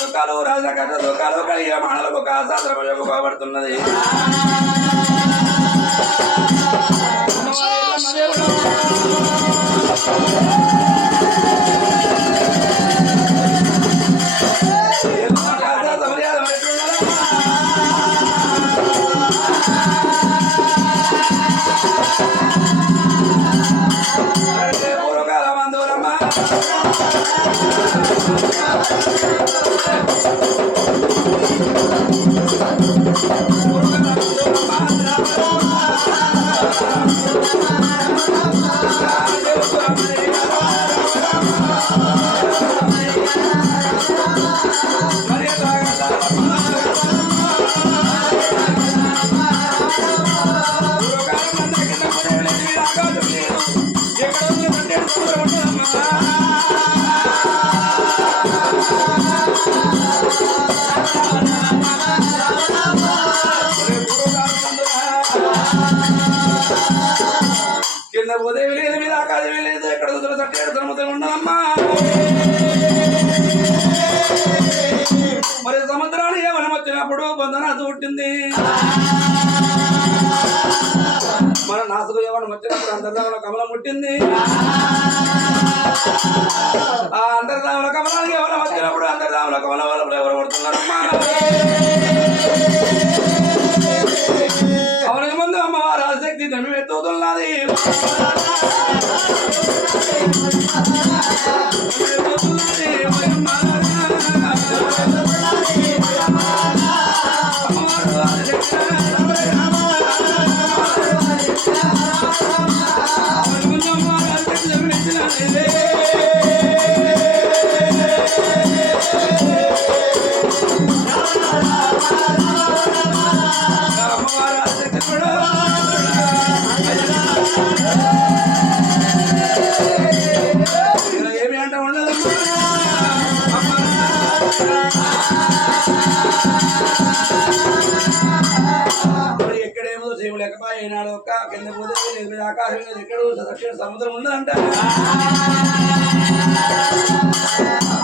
దుఃఖాలు రాజకట్ట దుఃఖాలు కలిగే మానలకు కాశాస్త్రము కాబడుతున్నది. పూర్వకాలం అందరమ్మా కింద పోతే వెళ్ళేది మీద ఆకాశం వెళ్ళేది ఎక్కడ సట్టేడు సముద్రం ఉండదమ్మా. మరి సముద్రాన్ని ఏమనం వచ్చినప్పుడు బంధనాథు పుట్టింది. మన నాసుకు ఏమనం వచ్చినప్పుడు అంతర్ధాముల కమలం పుట్టింది. ఆ అంతర్ధాముల కమలానికి ఎవరం వచ్చినప్పుడు అంతర్ధాముల కమలం వల్ల ఎవరు పడుతున్నారమ్మా. అవనికి ముందు అమ్మవారు ఆసక్తి దమ్మి ఎత్తుతున్నది. ఏమి అంట ఉండదు. ఎక్కడేమో సేవ లేకపోయినాడు ఒక్క కింద పోతే ఆకాశం ఎక్కడో దక్షిణ సముద్రం ఉండదంట.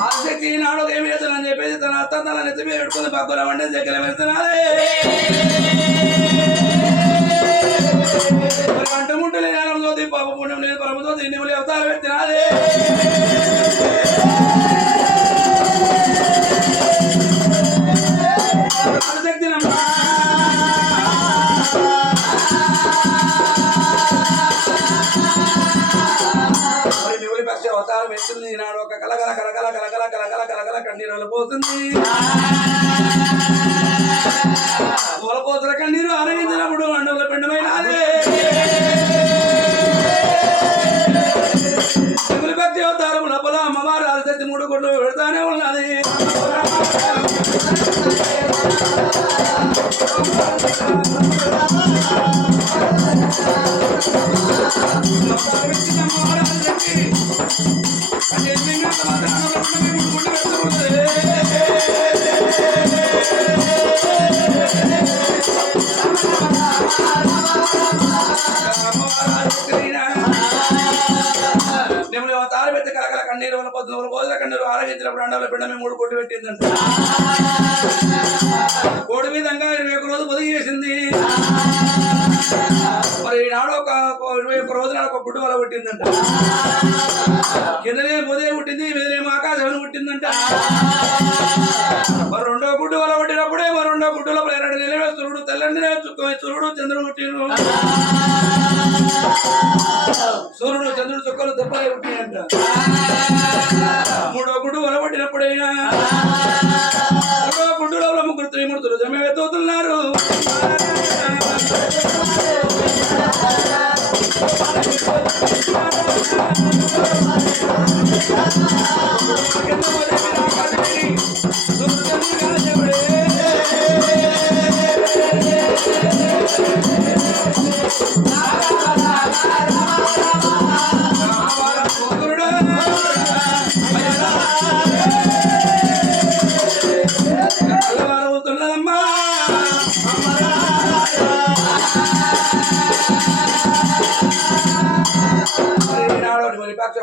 ఆసక్తి నాడు ఏమి చేస్తానని చెప్పేసి తన అత్త తన నెత్తి మీద పెట్టుకుని పక్కన వండే దగ్గర వెళ్తున్నారే. అంటముంటలే జ్ఞానంతో పాప పుణ్యం లేదు పరమతో దీన్ని అవతారం ఎత్తినాదే. శక్తి పక్షి అవతారం ఎత్తుంది. నాడు ఒక కలకల కలకల కలకల కలకల కలకల కన్నీరు పోతుంది. తారబెత్తి కలకల కన్నీరు వల్ల 14 రోజుల కన్నీరు ఆరగించినప్పుడు అండవల పిండమే 3 కొట్టు పెట్టిందంట. కోడి విధంగా 21 రోజు పొదిగి చేసింది. మరి ఈనాడు ఒక 21 రోజుల ఒక గుడ్డు వల్ల పుట్టిందంట. కిందనే పొదే పుట్టింది, మీదేమో ఆకాశం పుట్టిందంట. మరి రెండో గుడ్డు వల్ల పుట్టినప్పుడే మరి రెండో గుడ్డులో 2 నెలలు సూర్యుడు తెల్లండి సూర్యుడు చంద్రుడు పుట్టిండు. సూర్యుడు చంద్రుడు చుక్కలు దెబ్బలే పుట్టినాయంట. మూడో గుడ్డు వల్ల పుట్టినప్పుడైనా మూడో గుడ్డులో ముగ్గురు త్రిమూర్తులు జమ వెతుకుతున్నారు.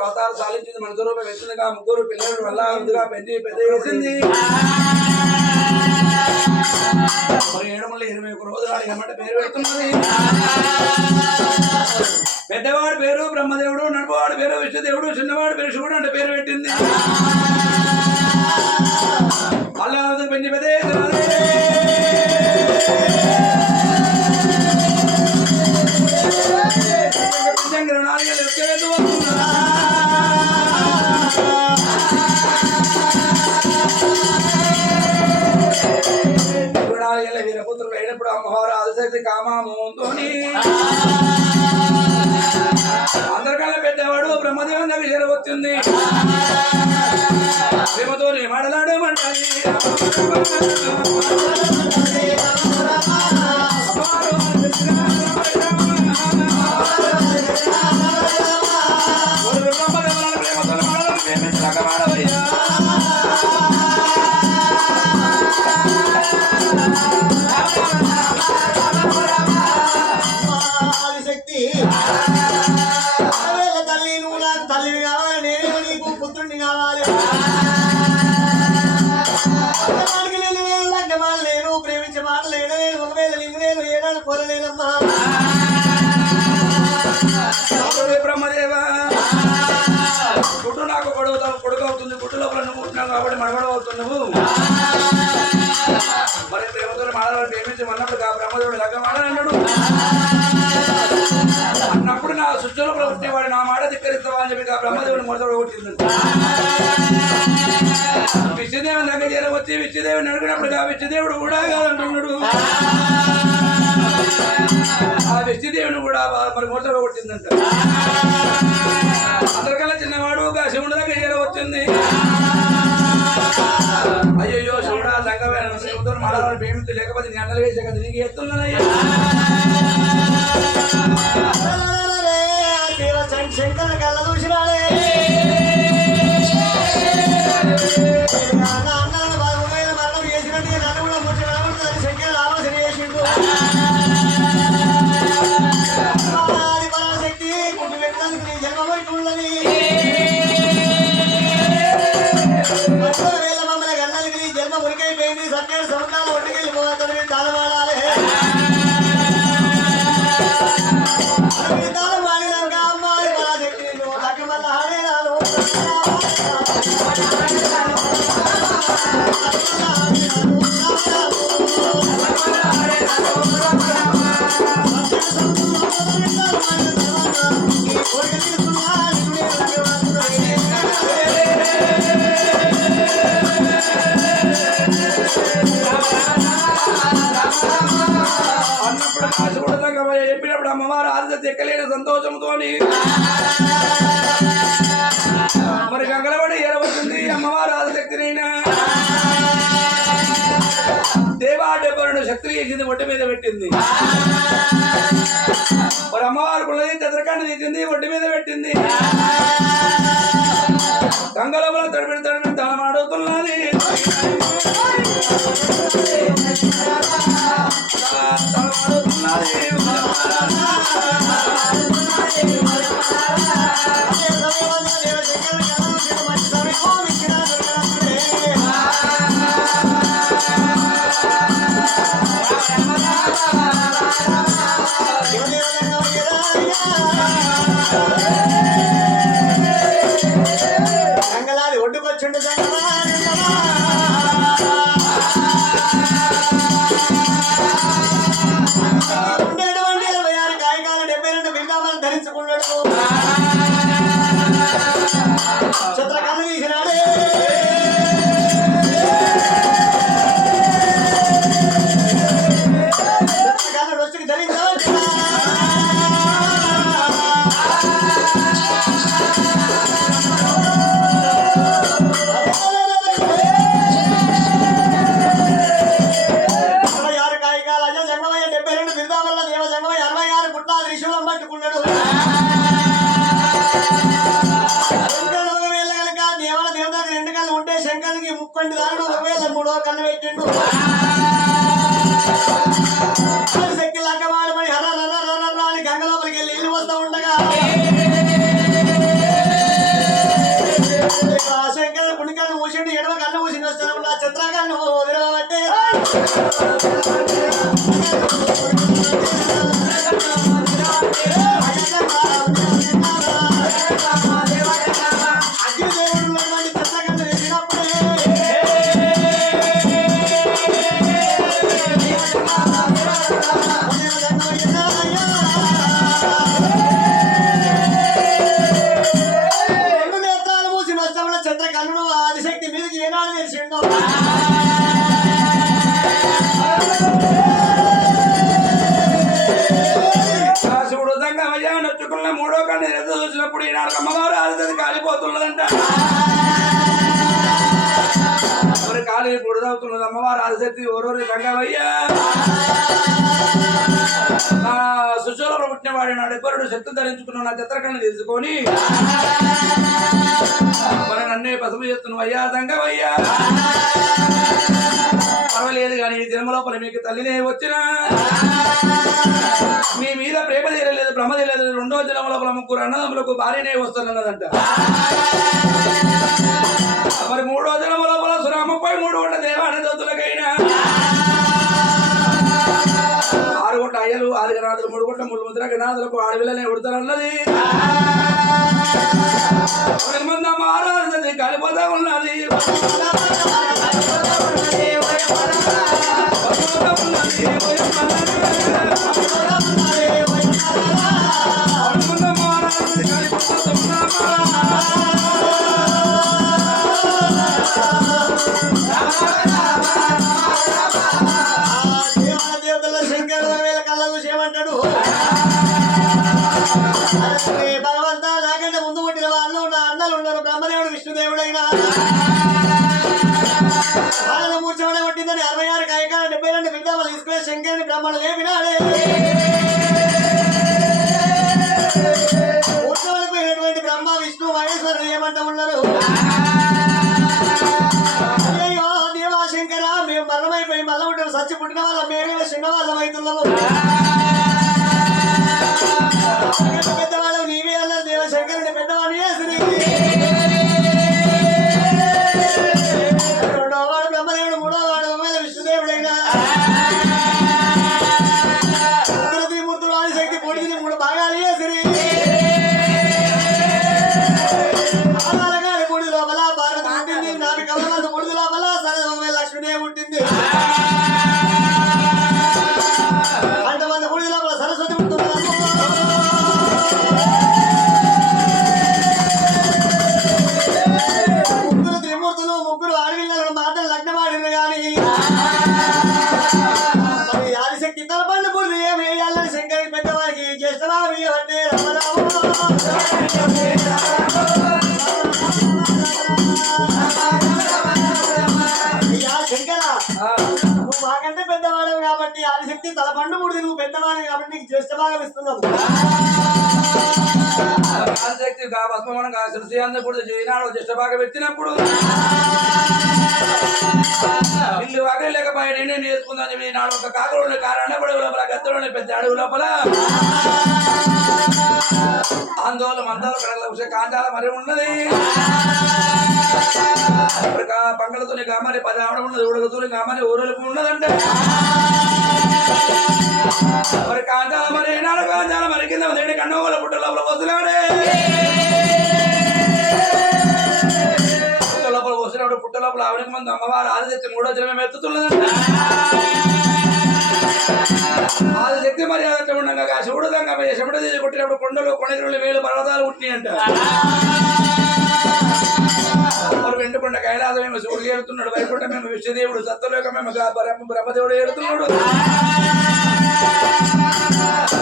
అవతారం సాధించింది. మన స్వరూపం వచ్చిందిగా ముగ్గురు పిల్లలు వల్ల ముందుగా పెద్ద వేసింది. మరి 721 రోజులు ఏమంటే పేరు పెడుతున్నది. పెద్దవాడి పేరు బ్రహ్మదేవుడు, నడుపువాడి పేరు విష్ణుదేవుడు, చిన్నవాడి పేరు శివుడు అంటే పేరు పెట్టింది. అలా పెంచి పెద్దే వీరపుత్రులు అయినప్పుడు అమ్మవారు అలసైతే కామామోతో అందరికన్నా పెద్దవాడు బ్రహ్మదేవుని దగ్గర చేరవచ్చింది. ప్రేమతో మాట్లాడు మంటాలి ఆదిశక్తి తల్లి నువ్వు నాకు తల్లిని కావాలి, నేను నీకు పుత్రుడిని కావాలి. నేను ప్రేమించే మాట లేడు, ఒకవేళ నీకు నేను ఏనాడు కోరలేనమ్మా. బ్రహ్మదేవ గుడ్డు నాకు కొడుకు అవుతుంది, గుడ్డు లోపల నువ్వు పుట్టినావు కాబట్టి మడగడవ అవుతున్నావు. మరి ప్రేమతో మాడవాళ్ళు ప్రేమించి అన్నప్పుడు బ్రహ్మదేవుడు లగ్గం ఆడనన్నాడు. అన్నప్పుడు నా సృష్టిలో పుట్టినవాడు నా మాట ధిక్కరిస్తావా అని చెప్పి బ్రహ్మదేవుడు మొదలు కొట్టింది. విష్ణుదేవుని దగ్గర చేరవచ్చి విష్ణుదేవుని అడిగినప్పుడు విష్ణుదేవుడు కూడా కాదంటున్నాడు. ఆ విష్ణుదేవుని కూడా మరి మొదలు కొట్టిందంట. అందరికల్లా చిన్నవాడు శివుని దగ్గర చేరవచ్చింది. అయ్యో శివుడా లంగమైన శివుతో మాడవాళ్ళు ప్రేమించు, లేకపోతే నీ అన్నలు వేసే కదా నీకు ఎత్తున్నానయ్యా. శంకర కళ్ళ చూసినాడే మరణం చేసినట్టు నన్ను కూడా ముచ్చి శంకర ఆలోచన చేసిండు. పరాశక్తి పుట్టి పెట్టడానికి నీ జన్మ పోయినది. వేల మమ్మల్ని గన్నానికి నీ జన్మ మురికైపోయింది. సత్యాన్ని సముద్రాలు ఒట్టుకెళ్ళిపోతుంది. తాళమాడాలి తాళం మాడినాక అమ్మాయి పరాశక్తి నాకు మళ్ళీ ఆడేనాను. చెప్పినప్పుడు అమ్మవారు ఆదిశక్తి ఎక్కలేని సంతోషంతో మరి గంగలవాడి ఏరవచ్చింది. అమ్మవారు ఆదిశక్తినైనా దేవా 70 ఎప్పుడు శక్తి చేసింది ఒడ్డు మీద పెట్టింది మరి అమ్మవారు కులది చంద్రకాండ తీసింది ఒడ్డు మీద పెట్టింది గంగలోపల తడిపెడి తడిపెడి తాను అడుగుతున్నది సంగలాది ఒడ్డుకొచ్చుండు ఉండేటువంటి 26 కాయకాలు 72 బిందాలను ధరించుకున్నాడు చిత్రకన్ను తీసినాడే చిత్రకన్ను రుచికి ధరించాడు ముక్కండి దారుడు 1003వ కన్ను పెట్టిండు శక్తి లగ్గమాడమని హర్రని గంగ లోపలికి వెళ్ళి నీళ్ళు వస్తూ ఉండగా శంకర్ పుణ్యకన్ను మూసిండు ఎడవ కన్ను మూసిండు వస్తాను నా చిత్రకన్ను వదిలేమంటే ఆదిశక్తి మీదకి ఏనాడు తెలిసిండు శివుడు సంగమయ్య నొచ్చుకున్న 3వ కన్ను ఎదురు చూసినప్పుడు ఈనాడు అమ్మవారు ఆదిశక్తి కాలిపోతున్నదంట మరి కాలి పొడుదవుతున్నది అమ్మవారు ఆదిశక్తి ఓరోరి సంగమయ్య నా సుశోలో పుట్టిన వాడి నాడు ఎవ్వరుడు శక్తి ధరించుకున్న నా చిత్రకన్ను తీసుకొని మరి నన్నే పసుపు చేస్తున్నావు అయ్యా సంగమయ్యా పర్వాలేదు కానీ ఈ జన్మ లోపల మీకు తల్లినే వచ్చిన మీ మీద ప్రేమ తీరలేదు భ్రమ తీరలేదు 2వ జన్మ లోపల ముగ్గురు అన్నదమ్ములకు భార్యనే వస్తున్నదంట మరి 3వ జన్మ లోపల 33 ఉండ దేవాన దోతులకైనా 6 గుంట అయ్యలు 6 గనాదులు 3 గుంట 3 ముద్ర గనాదులకు ఆడవిల్లనే ఉడతారన్నది మంది అమ్మ ఆరాధన కాలిపోతా ఉన్నది భగవంతా నాకంటే ముందు పుట్టిన వాళ్ళు నా అన్నలు ఉన్నారు బ్రహ్మదేవుడు విష్ణుదేవుడైనా వాళ్ళని మూర్చబడి కొట్టిందని 66 కాయకాల 72 బిడ్డలు తీసుకుని శంకరుని బ్రహ్మను లేపినాడే మూర్చబడిపోయినటువంటి బ్రహ్మ విష్ణు మహేశ్వరుడు ఏమంటా ఉన్నారు అయ్యో దేవా శంకర మేము మరణమైపోయి మళ్ళీ ఉంటాం సచ్చి పుట్టిన వాళ్ళ మేమే చిన్న వాళ్ళం అవుతున్నాము పెద్దవాళ్ళు నీవే అన్నారు దేవశంకరుని పెద్దవాడు చేసి 2వ వాడు బ్రహ్మదేవుడు 3వ వాడు విష్ణుదేవుడైనా త్రిమూర్తులు వాడి శక్తి పొడిగింది 3 భాగాలు చేసి ఆధారగాడి పొడి లోపల భారత పుట్టింది నాలుగు కమల పొడి లోపల సరస్వతి లక్ష్మీదేవి పుట్టింది అంతమంది పొడి లోపల సరస్వతి పుట్టింది కాబట్టి ఆదిశక్తి తల పండు ముడిది నువ్వు పెద్దవాని కాబట్టి నీకు జ్యేష్ఠ భాగం ఇస్తున్నావు. ఆదిశక్తి భస్మమనం సృష్టి అందప్పుడు ఈనాడు జ్యేష్ఠ భాగం పెట్టినప్పుడు ఇల్లు వాగే లేకపోయా నేనే నేర్చుకుందని చెప్పి నాడు ఒక కాకరోని కారణ పడవ లోపల గద్దలోని పెద్ద అడుగు లోపల ఆందోళన మందాల కడగల కాంతాల మరి ఉన్నది. పంగలతోని కామని పది ఆవడం ఉన్నది, ఉడకతోని కామని ఊరలకు ఉన్నదంటే మరి కాంతాల మరి నాడు కాంతాల మరి కింద దేని కన్నోగల పుట్ట లోపల వస్తున్నాడే లోపల వస్తున్నాడు. పుట్ట లోపల ఆవిడకి మంది అమ్మవారు ఆదిశక్తి మూడో జన్మ ఎత్తుతున్నదంట. ఆదిశక్తి మరి అదంటే ఉండగా శివుడు దంగా శివుడు కొట్టినప్పుడు కొండలు కొనగిరులు వేలు పర్వతాలు పుట్టినాయంట. మరి వెంటకుండా కైలాసమేమో శివుడు ఏడుతున్నాడు, వైకుంఠమేమో విశ్వదేవుడు, సత్యలోకమేమో బ్రహ్మదేవుడు ఏడుతున్నాడు.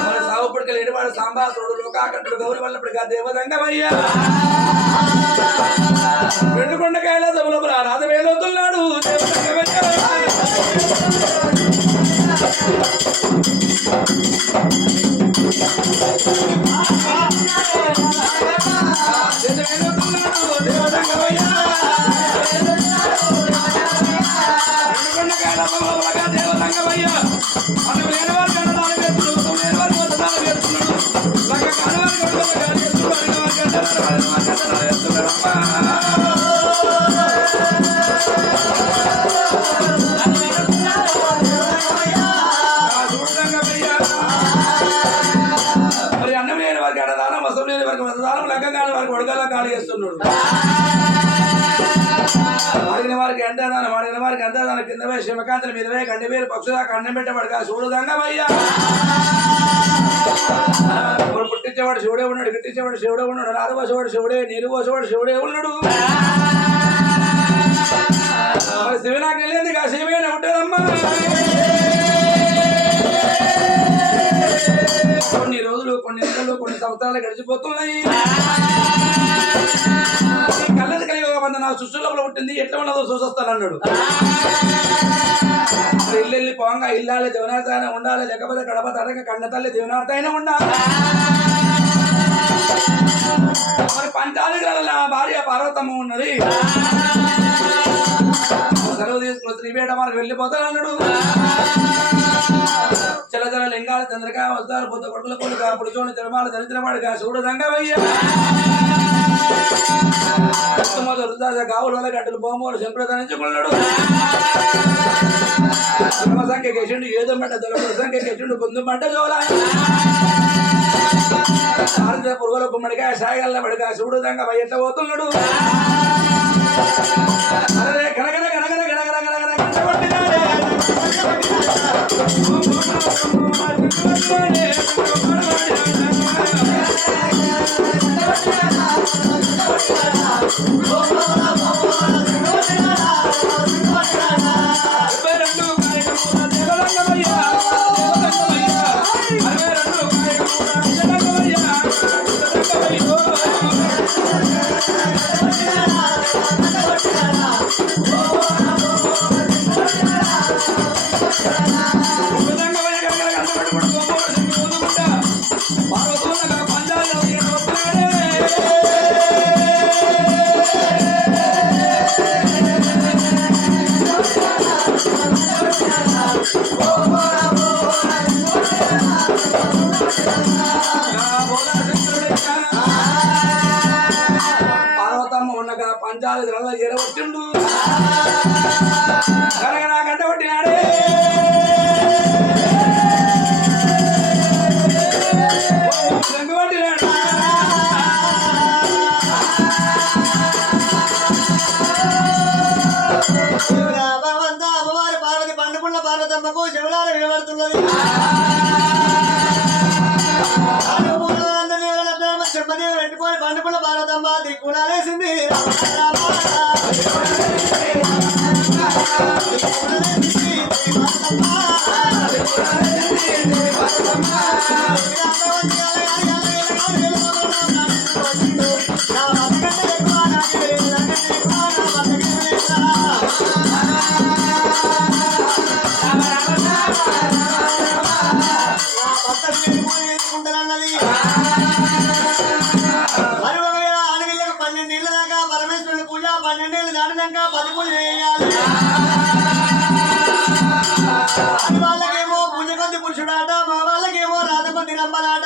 మరి సావుపడికి లేనివాడు సాంబాసుడు లోకాకంఠుడు గౌరి వల్లప్పటికి ఆ దేవదంగమయ్యా వెండుకొండ కైలాసం లోపల రాధ వేలవుతున్నాడు. మరి అన్నం లేని వారికి అడదానం, వసం లేని వారికి వసదానం, లగ్గం కాని వారికి వడగల్లా ఖాళీ చేస్తున్నాడు. అడిగిన వారికి ఎంతదానం, అడిగిన వారికి ఎంతదానం, కింద పోయి శివకాంతుల మీద పోయి గండి వేరు పక్షుదాకా అన్నం పెట్టబడక శివుడు దంగమయ్యా. పుట్టించేవాడు శివుడే ఉన్నాడు, గిట్టించేవాడు శివుడే ఉన్నాడు, నారు పోసేవాడు శివుడే, నీరు పోసేవాడు శివుడే ఉన్నాడు. శివ నాకు వెళ్ళింది కా శివేనే ఉంటుందమ్మా. కొన్ని రోజులు, కొన్ని నెలలు, కొన్ని సంవత్సరాలు గడిచిపోతున్నాయి. కళ్ళది కలిగి ఒక మంది నా సుష్టి లోపల పుట్టింది, ఎట్లా ఉన్నదో చూసొస్తానన్నాడు. ఇల్లు పోంగా ఇల్లాలి దేవనార్థ అయినా ఉండాలి, లేకపోతే కడప తడక కన్న తల్లి దేవనార్థ అయినా ఉండాలి. మరి పంచాలికల నా భార్య పార్వతమ్మ ఉన్నది. సెలవు తీసుకుని శ్రీపేట మనకు వెళ్ళిపోతానన్నాడు. చలచల లింగాలు చంద్రకాయ వస్తారు పొద్దు కొడుకుల కొడుక పుడుచోని తిరుమాలు దరిద్రవాడుగా శివుడు దంగమయ్య. గావుల గడ్డలు బొమ్మలు సంప్రదాయించుకున్నాడు. సంఖ్య కేసుడు ఏదో మంట దొరకడు సంఖ్య కేసుడు పొందు మంట జోల పురుగుల గుమ్మడిగా సాగల్ల పడిగా శివుడు దంగమయ్య ఎట్లా పోతున్నాడు. అరే కనగన కనగన గనగన గనగన గంట కొట్టినాడే పార్వతమ్మ ఉన్నగా పంచాలి ఎడవచ్చుండు కనగనా గంట కొట్టినాడే. అమ్మవారి పార్వతి పండుకున్న పార్వతమ్మకు శివలాల వినబడుతున్నది. చెప్పదేవి పెట్టుకొని పండుకున్న పార్వతమ్మ దిక్కునాలేసింది. పురుషుడాట మా వాళ్ళకేమో రాధపతి రమ్మలాట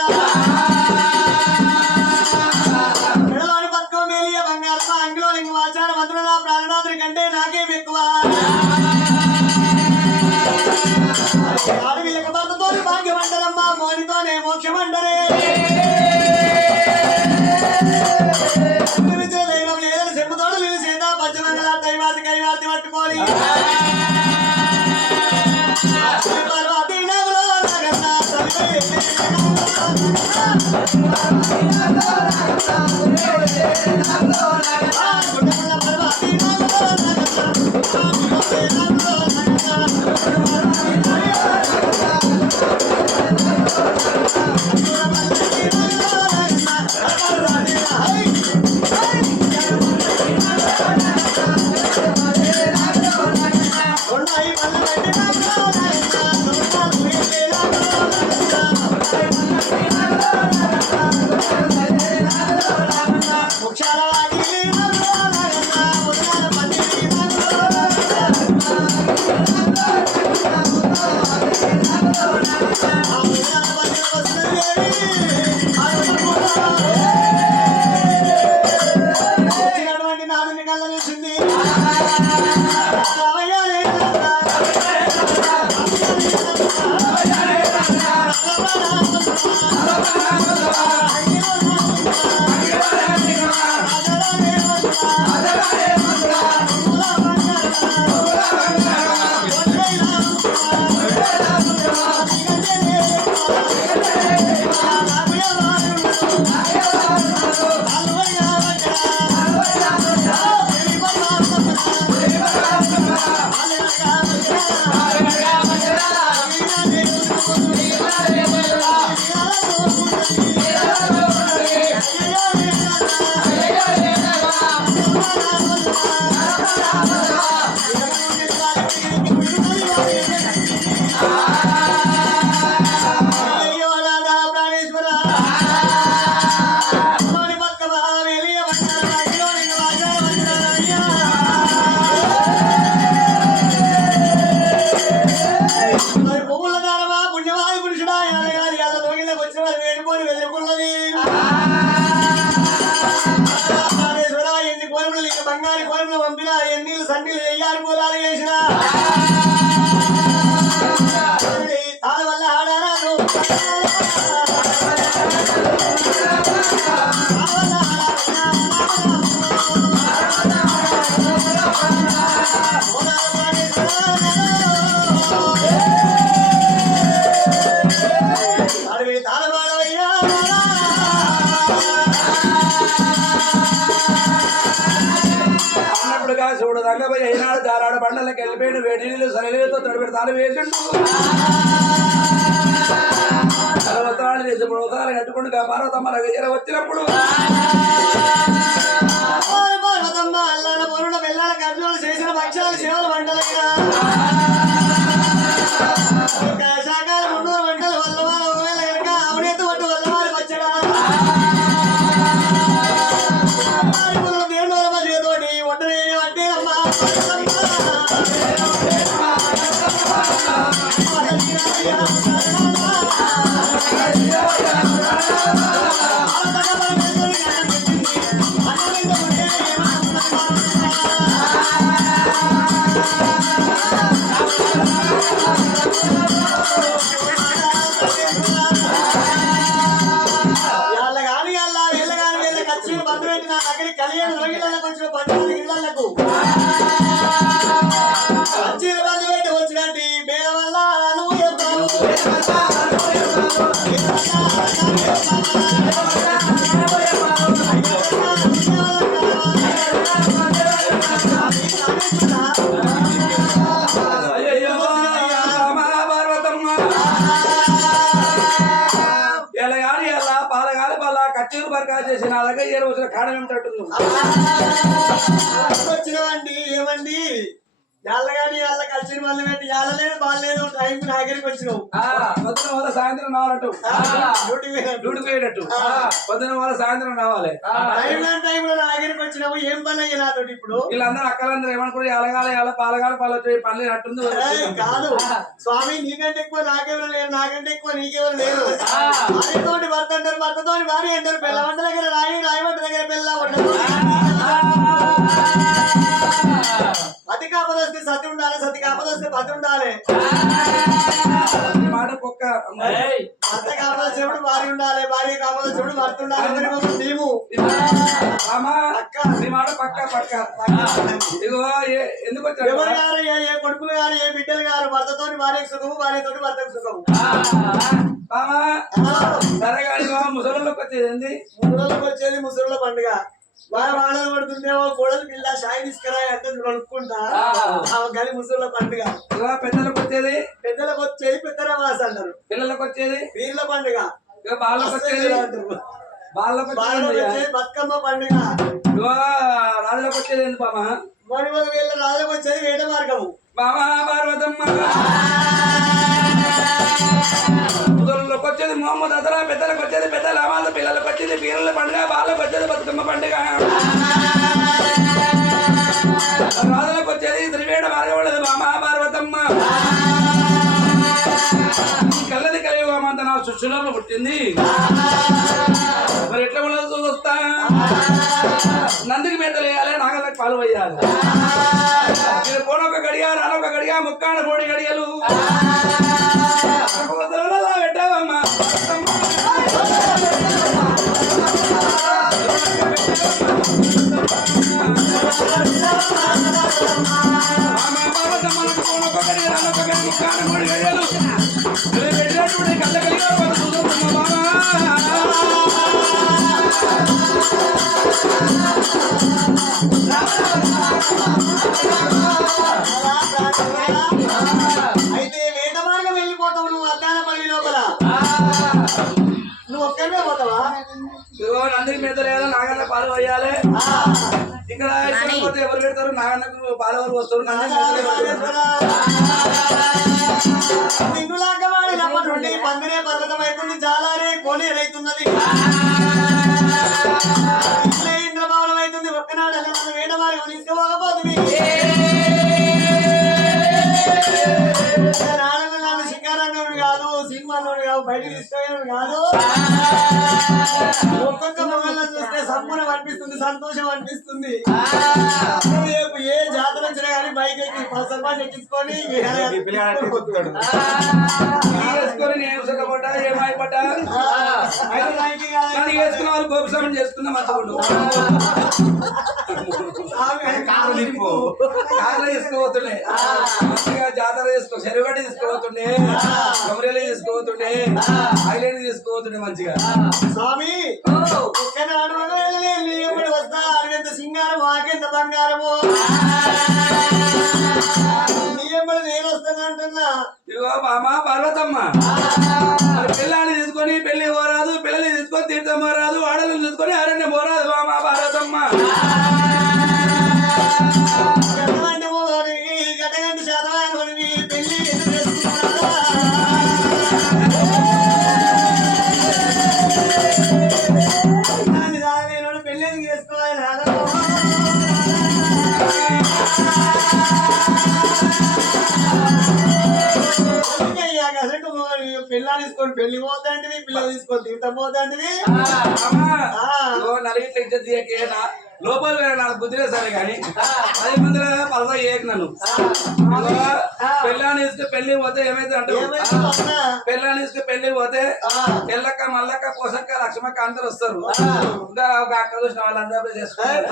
మెడలోని పథకం మేలియ బంగారమ్మ అంగిలో ఇంక ఆచార మంత్రుల ప్రాణనాథుడి కంటే నాకేం ఎక్కువ ఆడవిల్లక భర్తతో భాగ్యమంటారమ్మా మోనితోనే మోక్షమంటారే లేదని చెప్పుతోడు నేను చేత పంచమంగళ దైవాది కైవాది పట్టుకోని పర్వతి నగలో నగన్న పర్వతి నాదుని కళ్ళ చూసింది బంగారు కోరికలు పంపిన ఎన్నీళ్ళు సండిలు వెయ్యారు పోరాలు చేసిన దాని వల్ల ఆడారాలు అడవి తాళమాడవయ్యా చూడు రంగపోయి అయినాడు దారాడు బండలకి వెళ్ళిపోయిన వేడి నీళ్ళు సరళీలతో తడిపెడి తాళం వేసిండు పర్వతాలు చేసి పర్వతాలు కట్టుకుంటూ పార్వతమ్మ దగ్గర వచ్చినప్పుడు పార్వతమ్మ అల్లాల పొరుడ వెళ్ళాల కర్జునులు చేసిన భక్ష్యాలు సేవలు వంటలైనా శాఖలు 300 వంటలు వల్లవారు ఒకవేళ కనుక అవనేత పట్టు వల్లవారు వచ్చడా దేవుడు వల్ల చేతోటి వంటనే అంటే అమ్మా కళ్యాణ రోగిళ్ళ కొంచెం పండుగ ఇళ్లకు మంచిగా బంధు పెట్టి వచ్చినట్టు పేద వల్ల నువ్వు చెప్తావు కచ్చూరు బరకాలు చేసి నా దగ్గర వచ్చిన కారణం ఏమిటంటుంది వచ్చినవండి ఏమండి యాళ్ళగాని వాళ్ళకి వచ్చిన వాళ్ళు పెట్టి యాళ్ళలేదు బాగాలేదు టైం నాగరికి వచ్చినావు పొద్దున వాళ్ళ సాయంత్రం రావాలట్టు డ్యూటీకి పోయేటట్టు పొద్దున వాళ్ళ సాయంత్రం రావాలి టైంలో నాగరికి వచ్చినావు ఏం పని అయ్యి నాతో ఇప్పుడు వీళ్ళందరూ అక్కలందరూ ఏమనుకుంటే ఎలగాల ఎలా పాలగాల పాల పనులు అట్టుంది కాదు స్వామి నీకంటే ఎక్కువ నాకెవరు లేరు నాకంటే ఎక్కువ నీకెవరు లేరు భార్యతోటి భర్త అంటారు భర్తతోటి భార్య అంటారు పిల్ల వంట దగ్గర రాయవంట దగ్గర పిల్ల పతి కాపదొస్తే సతి ఉండాలి సతి కాపదొస్తే పతి ఉండాలి మాట పొక్క భర్త కాపదొచ్చేప్పుడు భార్య ఉండాలి భార్య కాపదొచ్చేప్పుడు భర్త ఉండాలి నీవు నీ మాట పక్క పక్క ఇగో ఎందుకు ఎవరు గారు ఏ కొడుకులు గారు ఏ బిడ్డలు గారు భర్తతోటి భార్యకు సుఖము భార్యతోటి భర్తకు సుఖము సరే కానీ ముసలిలోకి వచ్చేది ఏంది ముసలిలోకి వచ్చేది ముసలిలో పండుగ వాడలు పడుతుందేమో గోడలు పిల్ల షాయి తీసుకురా అంటే కొనుక్కుంటా కానీ ముసలిలో పండుగ పెద్దలకు వచ్చేది పెద్దలకు వచ్చేది పెద్దల మాస అంటారు పిల్లలకు వచ్చేది వీళ్ళ పండుగ బాళ్ళకు వచ్చేది బాళ్ళకు వచ్చేది బతుకమ్మ పండుగ రాజులకు వచ్చేది ఏంది బామా మరి వీళ్ళ రాజులకు వచ్చేది వేట మార్గము బామా పార్వతమ్మ ముసలిలోకి వచ్చేది మొహమ్మద్ అదరా పెద్దలకు వచ్చేది పెద్దల అమాల పిల్లలకు వచ్చేది పీరల పండుగ బాళ్ళకు వచ్చేది బతుకమ్మ పండుగ రాజులకు వచ్చేది త్రివేడ మార్గం బామా పార్వతమ్మ కళ్ళది కలియుగమంత నా సుశులంలో పుట్టింది మరి ఎట్లా ఉండదు చూస్తా నందికి మేతలు వేయాలి నాగళ్ళకి పాలు వేయాలి మీరు పోనొక గడియ రానొక గడియ ముక్కాన కోడి గడియలు పెట్టావమ్మా మనకు పోనొక గడియ రానొక గడియ ముక్కాన కోడి గడియలు పెట్టినటువంటి కళ్ళ కలిగి చూస్తున్నామా అయితే వేట మార్గం వెళ్ళిపోతావు నువ్వు అద్దాన పల్లి లోపల నువ్వు ఒక్కనే పోతావా నందికి మీద లేదా నాగన్న పాలు వేయాలి ఇక్కడ పోతే ఎవరు పెడతారు నాగన్నకు పాలు ఎవరు వస్తారు నిన్ను లాగా వాడినప్పటి నుండి పందిరే పర్వతం అవుతుంది జాలారే కోనే రైతున్నది ఇంద్రభవనం అవుతుంది ఒక్కనాడు వేట మార్గం తీసుకోకపోతుంది నన్ను శిఖారంగం కాదు సినిమాలో కాదు బయట తీసుకోవడం కాదు ఒక్కొక్క మొగలను చూస్తే సంపూర్ణం అనిపిస్తుంది సంతోషం అనిపిస్తుంది ఏ జాతర వచ్చినా కానీ బైక్ ఎక్కి సర్పంచ్ ఎక్కించుకొని నేను సుఖపడ్డా ఏమైపడ్డా వేసుకున్న వాళ్ళు గోపస్వామి చేసుకున్నా మర్చిపోండు కార్లో తీసుకోబోతుండే మంచిగా జాతర తీసుకో చెరుగడ్డ తీసుకోబోతుండే కమరేలు తీసుకోబోతుండే ఐలాండ్ తీసుకోబోతుండే మంచిగా స్వామి వస్తా అడిగంత సింగారం ఆకెంత బంగారము నీయమ్మడు నేను వస్తానంటున్నా ఇగో బామా పార్వతమ్మ పిల్లాన్ని తీసుకొని పెళ్లి పోరాదు పిల్లల్ని తీసుకొని తీర్థం పోరాదు ఆడలను తీసుకొని అరణ్యం పోరాదు బామా పార్వతమ్మ గంట శాతం పెళ్లి పెళ్లి చేసుకోవాలి పిల్లలు తీసుకొని పెళ్లి పోతాంటివి పిల్లలు తీసుకొని తీర్థం పోతాంటివి నలుగిట్ల ఇజ్జత్ చేయకేనా లోపల నాకు బుద్ధిలే సరే కానీ 10 మందిలో పలసా చేయకు నన్ను పెళ్ళాన్ని తీసుకు పెళ్లి పోతే ఏమైతే అంటే పెళ్ళాన్ని తీసుకు పెళ్లి పోతే ఎల్లక్క మల్లక్క పోసక్క లక్ష్మక్క అందరు వస్తారు ఇంకా ఒక అక్క చూసిన వాళ్ళందరూ చేసుకుంటారు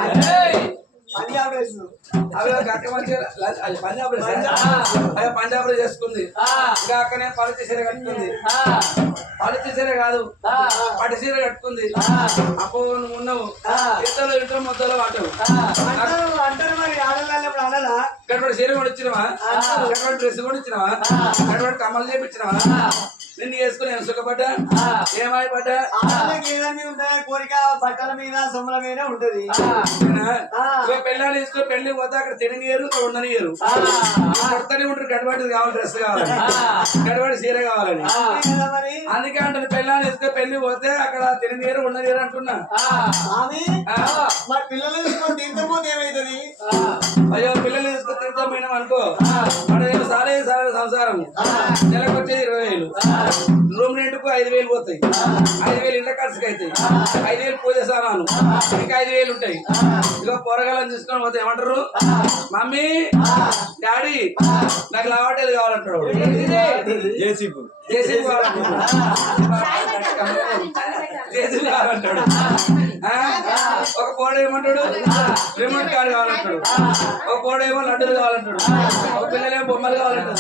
పంజాబ్ అవి అక్క మంచిగా పంజాబ్ లో చేసుకుంది ఇంకా అక్కనే పలుచి చీర కట్టుకుంది పలుచి చీర కాదు పట్టు చీర కట్టుకుంది అప్పుడు నువ్వు ఉన్నావు ఇద్దరు ఇంట్లో మొత్తంలో అంటావు అంటారు మరి ఆడవాళ్ళు అనలా ఇక్కడ చీర కూడా ఇచ్చినవా ఇక్కడ డ్రెస్ కూడా ఇచ్చినవా ఇక్కడ కమ్మలు చేపించినవా నిన్ను చేసుకుని నేను సుఖపడ్డా ఏమైపడ్డా ఏదన్నీ ఉంటాయి కోరిక బట్టల మీద సొమ్ముల మీద ఉంటది పెళ్ళాలు తీసుకుని పెళ్లి పోతే అక్కడ తిననియరు ఉండనియరు కొత్తనే ఉంటారు గడవాటి కావాలి డ్రెస్ కావాలని గడవాటి చీర కావాలని మరి అందుకే అంటారు పెళ్ళాలు తీసుకుని పెళ్లి పోతే అక్కడ తిననియరు ఉండనియరు అంటున్నా మరి పిల్లలు తీసుకొని తింటపోతే ఏమైతుంది అయ్యో పిల్లలు తీసుకుని తింటాం పోయినాం అనుకో అక్కడ సారే సంసారం నెలకు వచ్చేది 20,000 రూమ్ రెంట్కు 5,000 పోతాయి 5,000 ఇంట్లో ఖర్చుకి అవుతాయి 5,000 పూజ సామాను ఇంకా 5,000 ఉంటాయి ఇక పొరగాలని తీసుకొని పోతే ఏమంటారు మమ్మీ డాడీ నాకు లావాటేలు కావాలంటాడు జేసీబీ కావాలంటాడు ఒక పోడ ఏమంటాడు రిమోట్ కార్ కావాలంటాడు ఒక పోడ ఏమో లడ్డూలు కావాలంటాడు ఒక పిల్లలేమో బొమ్మలు కావాలంటాడు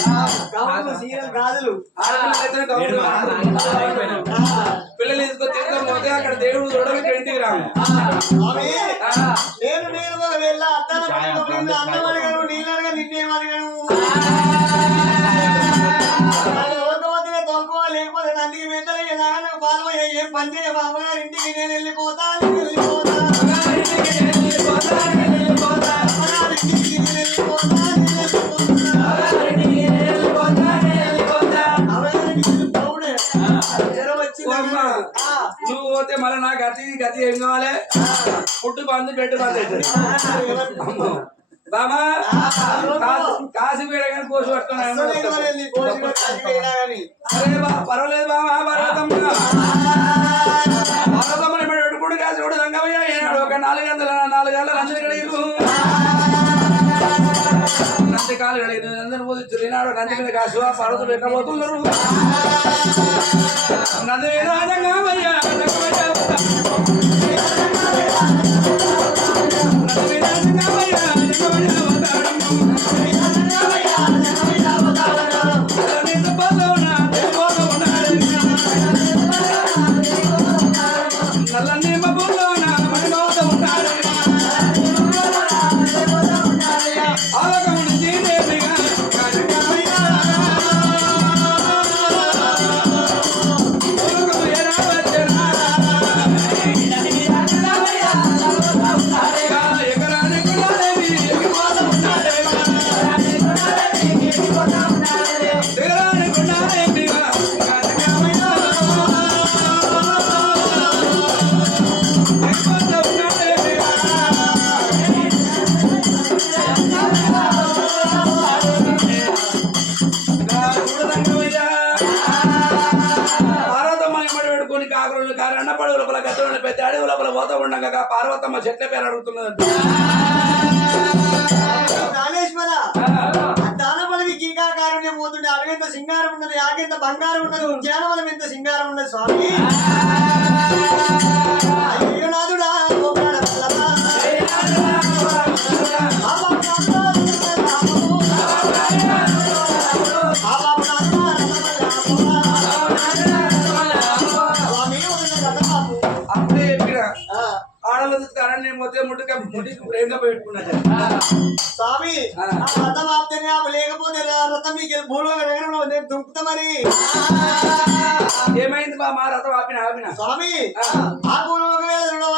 పిల్లలు తీసుకొని తీసుకొని పోతే అక్కడ దేవుడు చూడడానికి ఇంటికి రాము నేను వెళ్ళా అన్నం అడిగాను నీళ్ళు అడగా నిన్నేమడిగాను తొలపో లేకపోతే నందికి వెంటనే పాల్గొ ఏం పని చేయ బాబగారు ఇంటికి నేను వెళ్ళిపోతాను నువ్వు పోతే మళ్ళీ నా గతి గతి ఏం కావాలి ఫుడ్ బంద్ బెడ్ బంద్ అవుతుంది బామా కాసి పేడ కానీ కోసి పట్టుకున్నాను అరే పర్వాలేదు బామా పర్వతమ్మ పెట్టుకుంటూ కాసి కూడా రంగమయ్య ఏనాడు ఒక 4 గంటల 4 గంటలు అందరి కడిగిరు నంది కాలు కడిగిరు అందరిని పోతే ఈనాడు నంది మీద కాసు పర్వతం పెట్టబోతున్నారు నంది మీద రంగమయ్య పార్వతమ్మ చెట్ల పేరు అడుగుతున్నదంట దానబలికి ఇంకా కారుణ్యం పోతుంటే అడగంత సింగారం ఉన్నది ఆగంత బంగారం ఉన్నది ఉద్యానవనం ఎంత సింగారం ఉన్నది స్వామి అయ్యోనాథుడా అప్పుడే చెప్పిన ఆడలు కరణ్యం పోతే ముడికి ప్రేమగా పెట్టుకున్నాడు స్వామి రథం ఆపితేనే లేకపోతే రథం మీకు భూలోక దుంకుతా మరి ఏమైంది బా మా రథం ఆపిన స్వామి ఆ భూలోక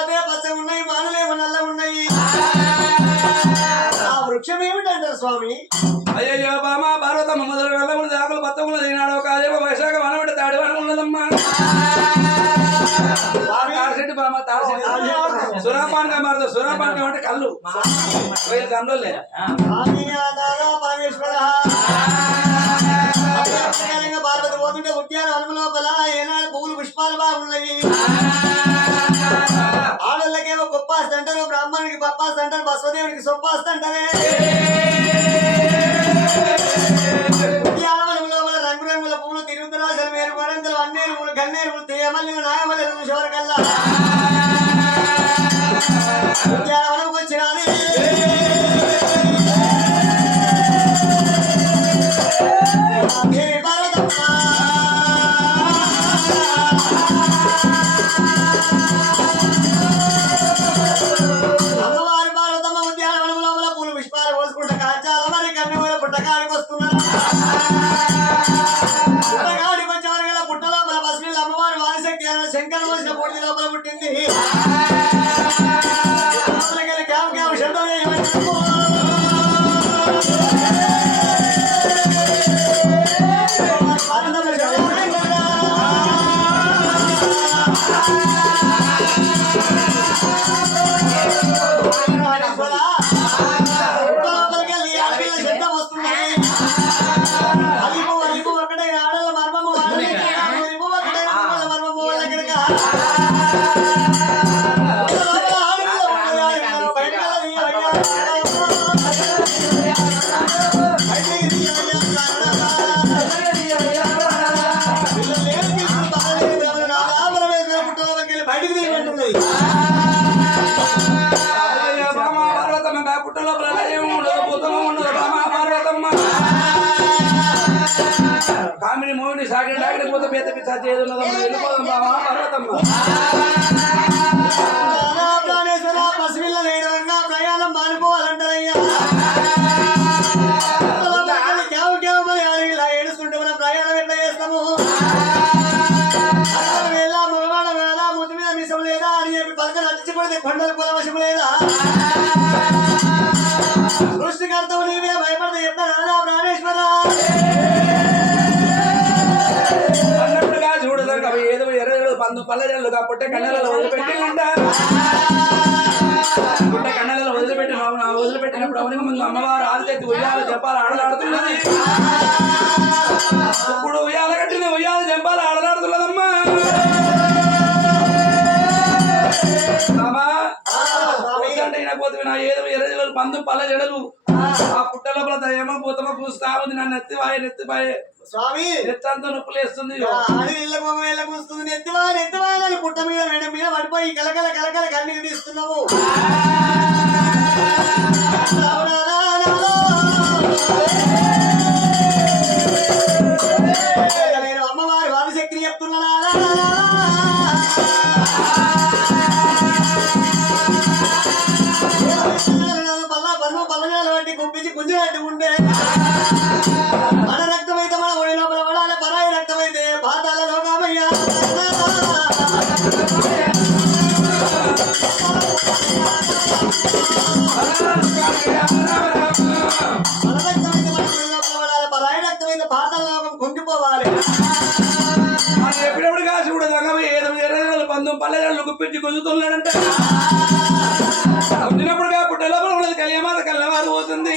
అదే పచ్చగా ఉన్నాయి బాణలేమో నల్ల ఉన్నాయి ఆ వృక్షం ఏమిటంటారు స్వామి అయ్యో బామా పార్వతమ్మ మొదలు వెళ్ళకుండా ఆకులు బత్తములు తినాడు కాదేమో వైశాఖ వనబడి తాడి వనం ఉన్నదమ్మా తాడిచెట్టు బామ తాడిచెట్టు సురాపాన్గా మారుతుంది సురాపాన్గా అంటే కళ్ళు గంటలే పార్వతి పోతుంటే ఉద్యానవనం లోపల ఏనాడు పువ్వులు పుష్పాలు బాగున్నాయి ఆడోళ్ళకేమో గొప్పాస్తి అంటారు బ్రాహ్మణుడికి పప్పాస్తి అంటారు బస్వదేవుడికి సొప్పాస్తి అంటారే ఉద్యానవనం లోపల రంగురంగుల పువ్వులు తిరుగుతురాజులు వేరు వరంతలు అన్నేరు పువ్వులు గన్నేరు పువ్వులు తేమల్లి నాయమల్లి చివరికల్లా ఉద్యానవనంకి వచ్చినాది అమ్మవారి పార్వతమ్మ ఉద్యానవనం లోపల పూలు పుష్పాలు పోసుకుంటా కాచాల మరి కన్నె పుట్టకాడికి వస్తున్నారు పుట్టకాడికి వచ్చేవారు కదా పుట్ట శంకర వచ్చిన పొడి లోపల పుట్టింది లోపలికెళ్ళి క్యావ్ క్యావ్ శబ్దం చేయమన్నాడు. బయటికి తీయమంటున్నది. పుట్ట లోపల ఉండదు భూతము ఉండదు పార్వతమ్మ కామిని మోగిని సాగిన డాగిన పోతే పేద పిచ్చా చేయదున్నదమ్మ వెళ్ళిపోదాం బామా పార్వతమ్మ. పసిపిల్ల వేయడంగా ప్రయాణం మానుకోవాలంటారయ్యా. కేవ కేవమని ఇలా ఏడుస్తుంటే మనం ప్రయాణం ఎట్లా చేస్తాము? వేళ మగవాడ వేళ ముద్దు మీద మిసం లేదా అని చెప్పి పలక నచ్చిపోతే కొండలు కులవశం లేదా? సృష్టికర్తవు నీవే భయపడితే ఎట్లా రాదా ప్రాణేశ్వర? అన్నట్టుగా చూడదాం ఏదో ఎర్రలు పందు పల్లెలుగా పుట్టే కన్నెలలో వదిలిపెట్టిందంట. పుట్ట కన్నెలలో వదిలిపెట్టినప్పుడు అవనికి ముందు అమ్మవారు ఆదిత్య ఉయ్యాల జంపాలు ఆడలాడుతున్నది. ఇప్పుడు ఉయ్యాల కట్టింది ఉయ్యాల జంపాలు ఆడలాడుతున్నదమ్మా. నా ఏదో ఎర్రజలు పందు పల్ల జడలు ఆ పుట్ట లోపల ఏమో పూతమో పూస్తా ఉంది. నా నెత్తిపాయే స్వామి నెత్తంతా నొప్పులు వేస్తుంది. కూస్తుంది నెత్తివాయని పుట్ట మీద మేడం మీద పడిపోయి కలకల కలకల కన్నీరు తీస్తున్నాము. నేను అమ్మవారి వాదిశక్తిని చెప్తున్నా. పల్లెలు బట్టి గుప్పించి గుంజినట్టు ఉంటే మన రక్తమైతే మన ఒడి లోపల పడాలి. పరాయి రక్తమైతే పాతాలలో కామయ్యా. మన రక్తమైతే మన ఒడి లోపల పడాలి. పరాయి రక్తమైతే పాతాళలోకం కుంగిపోవాలి. ఎప్పుడెప్పుడు కాసి కూడా ఏదో ఎర్రజలు పందు పల్లెలు గుప్పించి గుంజుతున్నాడంటే వచ్చినప్పుడు పుట్ట లోపల ఉన్నది కళ్యామాత కళ్ళమాత పోతుంది.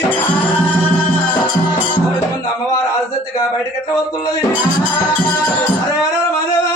అమ్మవారు ఆసక్తిగా బయటకు ఎట్లా వస్తున్నది? అరే అరే మాదేవా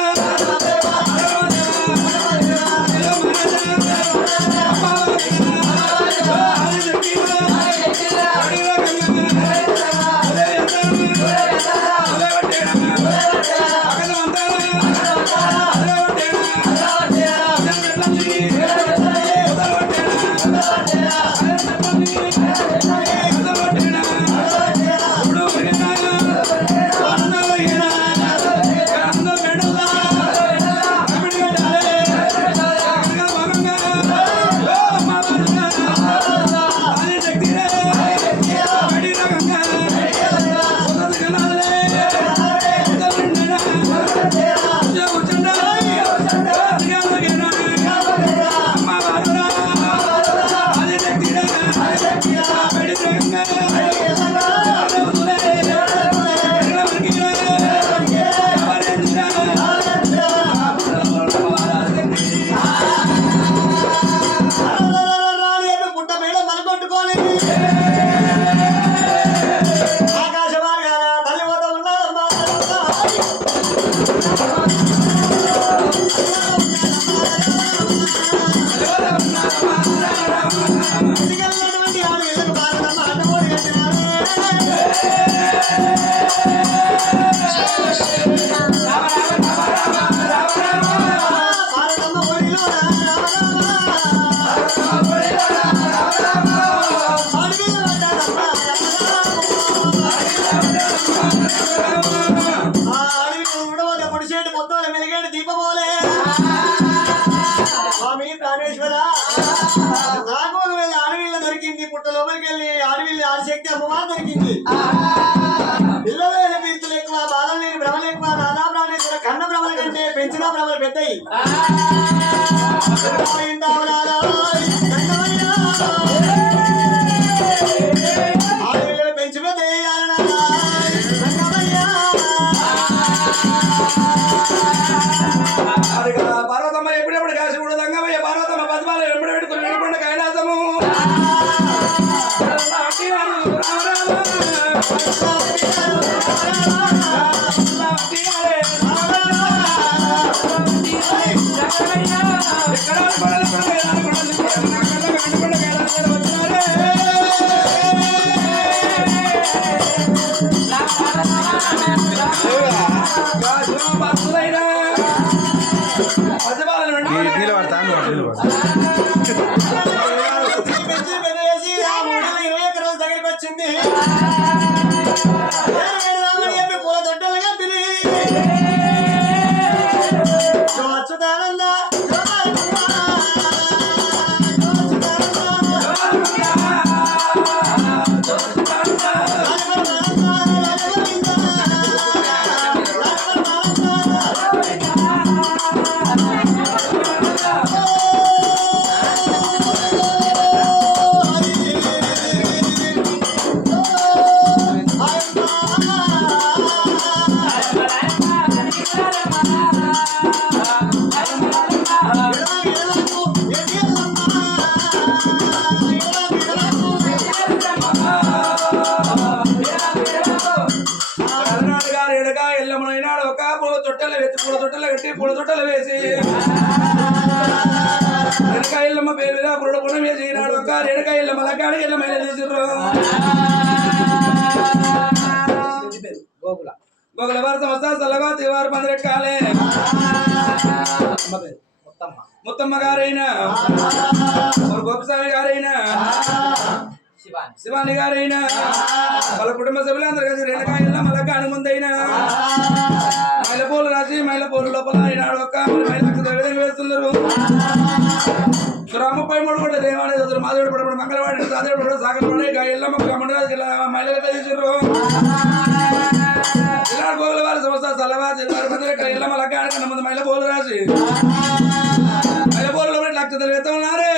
పుట్ట లోపలికి వెళ్ళి ఆడవిల్లి ఆదిశక్తి అమ్మవారు దొరికింది. పిల్లలు లేని పీర్తులు ఎక్కువ, బాధలు లేని భ్రమలు ఎక్కువ, నానా ప్రాణేశ్వర కన్న భ్రమల కంటే పెంచినా బ్రహ్మలు పెద్దయి పెంచి పెద్దయ్య పార్వతమ్మ ఎప్పుడెప్పుడు కాసి కూడా దంగమయ్య పార్వతమ్మ పద్మాలు ఎప్పుడు పెట్టుకుని వెళ్ళకుండా కైలాసము దగ్గరికి వచ్చింది పూల తొట్టలుగా తిరిగి వచ్చుతానల్లా పూల తొట్టలు వేసి రేణుకాయలమ్మ పేరు మీద పురుడు గుణం వేసి ఈనాడు ఒక రేణుకాయలమ్మ లగ్గాడి ఎల్లమ్మ తీసిర్రు గోగుల వారి సంస్థ చల్లగా తివారు పందిరెక్కాలే ముత్తమ్మ గారైనా గోపిస్వామి గారైనా శివాని గారైనా వాళ్ళ కుటుంబ సభ్యులందరూ కలిసి రేణుకాయలమ్మ లగ్గాడి ముందైనా మైలపూలు రాసి మైలపూలు లోపల ఈనాడు ఒక్క మైలు వేస్తున్నారు 33 కోట్ల దేవాలయ మాధవుడు పడబడి మంగళవాడి సాదేవుడు కూడా సాగరపడి ఎల్లమ్మ మండలానికి మహిళలు తీసిర్రు ఇలా గోగుల వారి సంస్థ సలవా వారి ఎల్లమ్మ లగ్గానికి ముందు మైలపూలు రాసి మైలపూలు లోపల లక్షలు వేస్తా ఉన్నారే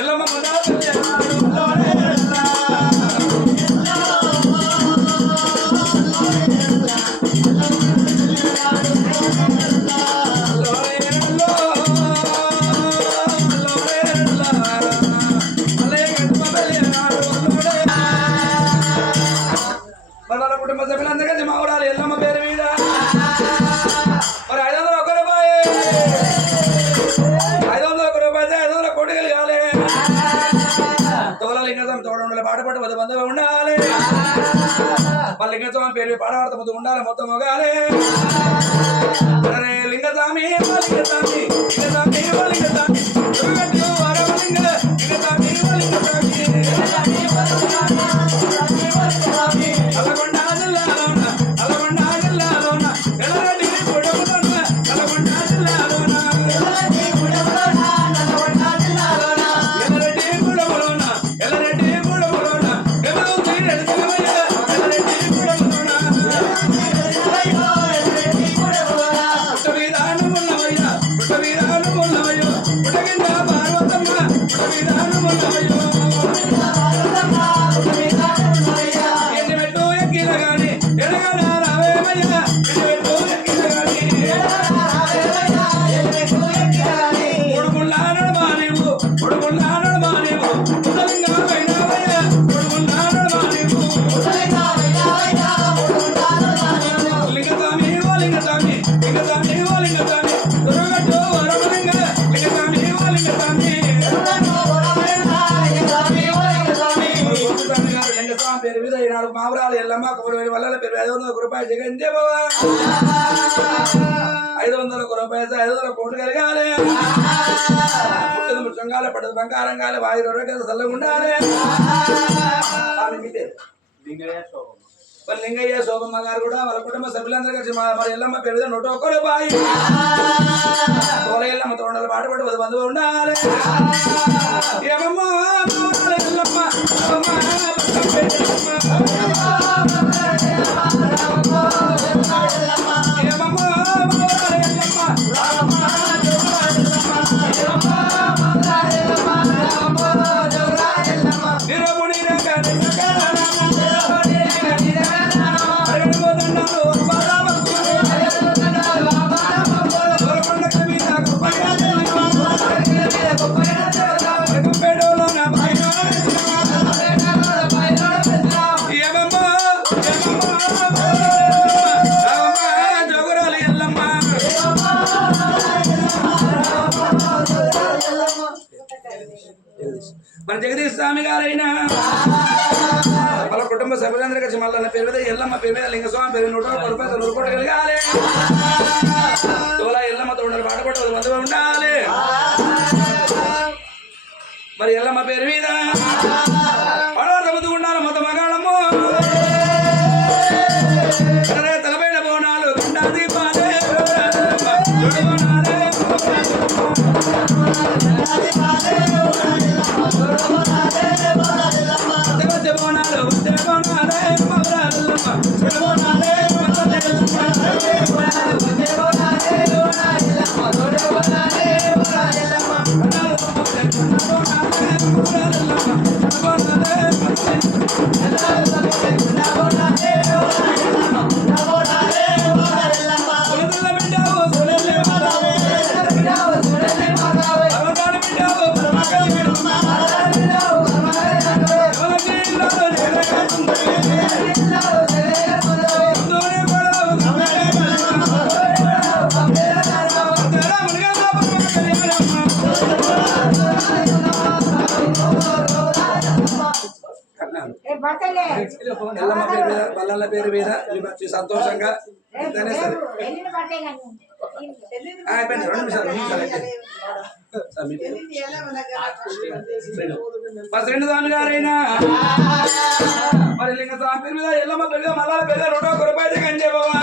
ఎల్లమ్మ కుటుంబ సభ్యులందరూ కలిసి మా ఊరాలు ఎల్లమ్మ పేరు మీద మరి 501 రూపాయి 501 రూపాయలు 500 కోటి కలిగాలి తోలలింగం తోడు పాటపడి వద్ద బంధువు ఉండాలి లింగస్వామి పేరు పాడవాడత మొత్తం ఉండాలి మొత్తం మొగాలి లింగస్వామి లింగస్వామి లింగస్వామి లింగస్వామి మావరాలు ఎల్లమ్మ వల్ల 500 రూపాయలు జగన్ 500 రూపాయలు 500 కోట్లు కలగాలి శృంగాల పడదు బంగారం కాలి వాయు చల్లగా ఉండాలి లింగయ్య శోభమ్మ గారు కూడా వాళ్ళ కుటుంబ సభ్యులందరూ కలిసి మరి ఎల్లమ్మ పేరు 101 రూపాయి తోల ఎల్లమ్మ తోడలు పాటుపడి బంధువు ఉండాలి ఏమమ్మా ఎల్లమ్మ మన జగదీష్ స్వామి గారైనా వాళ్ళ కుటుంబ సభ్యులందరూ కలిసి మళ్ళీ పేరు మీద ఎల్లమ్మ పేరు మీద లింగస్వామి పేరు 100 రూపాయలు నూరుకోగలగాలి ఎల్లమ్మతో ఉండాలి పాటపడి మందుగా ఉండాలి మరి ఎల్లమ్మ పేరు మీద పడవద్దు ఉండాలి మొత్తం మగాళము తలపైన బోనాలు గుండా దీపాలే ఎల్లమ్మ పేరు మీద బల్లల పేరు మీద వచ్చి సంతోషంగా సరే 2 నిమిషాలు ఫ్రెండ్ స్వామి గారైనా మరి లింగ స్వామి పేరు మీద ఎల్లమ్మ పేరు మీద మల్లాల పేరు 1 రూపాయలు కంటే బాబా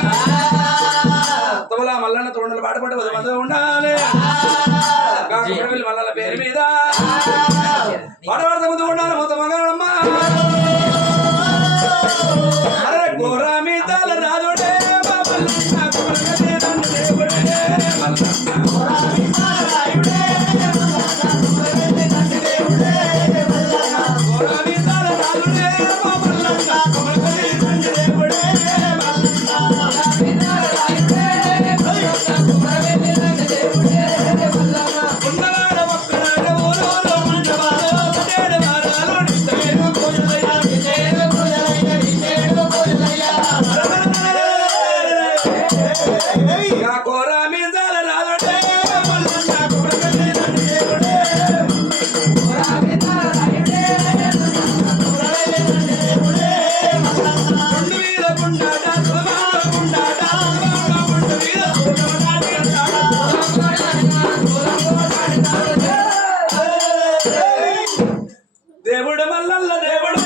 తోలా మల్లన్న తోడలు పాటపడి మందుగా ఉండాలి మల్లల పేరు మీద పాటపడత ముందు ఉండాలి మొత్తం మగాడమ్మ గోరామి తల రాజుడే దేవుడు మల్లల్ల దేవుడు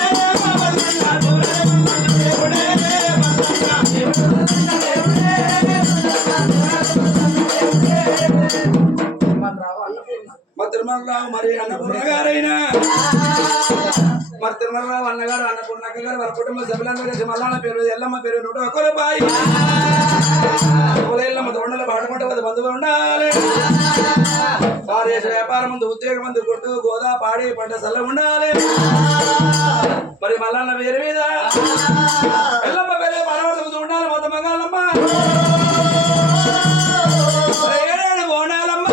మా తిరుమలరావు మరి అన్నపూర్ణ గారైనా మరి తిరుమలరావు అన్నగారు అన్నపూర్ణక్క గారు వాళ్ళ కుటుంబ సభ్యులందరూ కలిసి మల్లన్న పేరు ఎల్లమ్మ పేరు 101 రూపాయలు ఎల్లమ్మ తోడలు పాటపడి 10 మందుగా ఉండాలి కార్యేశ వ్యాపారం ముందు ఉద్యోగం ముందు కొట్టు గోదా పాడి పంట సల్ల ఉండాలి మరి మల్లన్న పేరు మీద ఎల్లమ్మ పేరు పడవడుతూ ఉండాలి మొత్తం మగాలమ్మ బోనాలమ్మ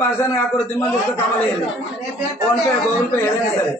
పైసలు కాకూడదు దిమ్మలు చూస్తే కమలేదు ఫోన్ పే గూగుల్ పే ఏదైనా సరే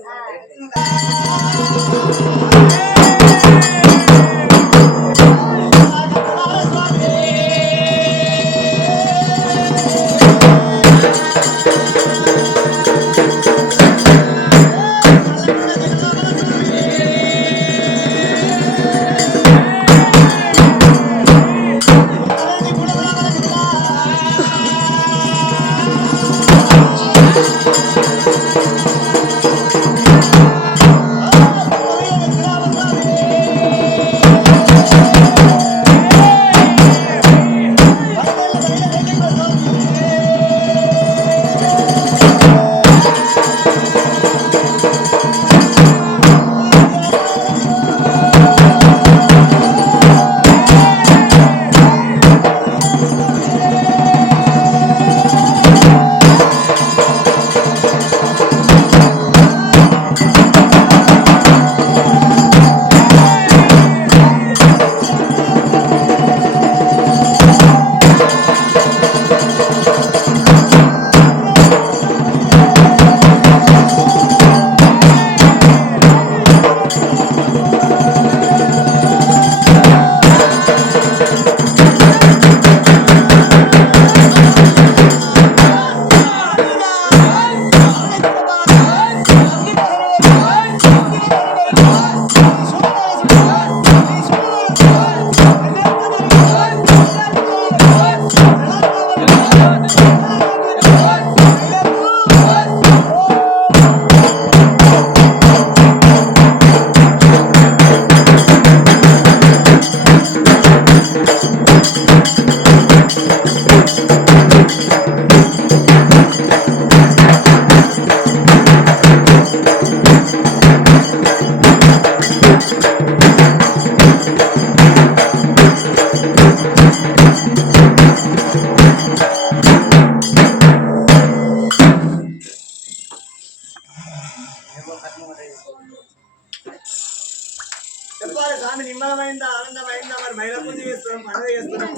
స్వామి నిమ్మలమైందా ఆనందమైందా మరి బయట పూజ చేస్తున్నాం పండుగ చేస్తున్నాం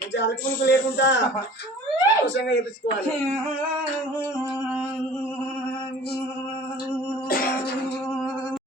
మంచి అలుపులకు లేకుండా సంతోషంగా చేపించుకోవాలి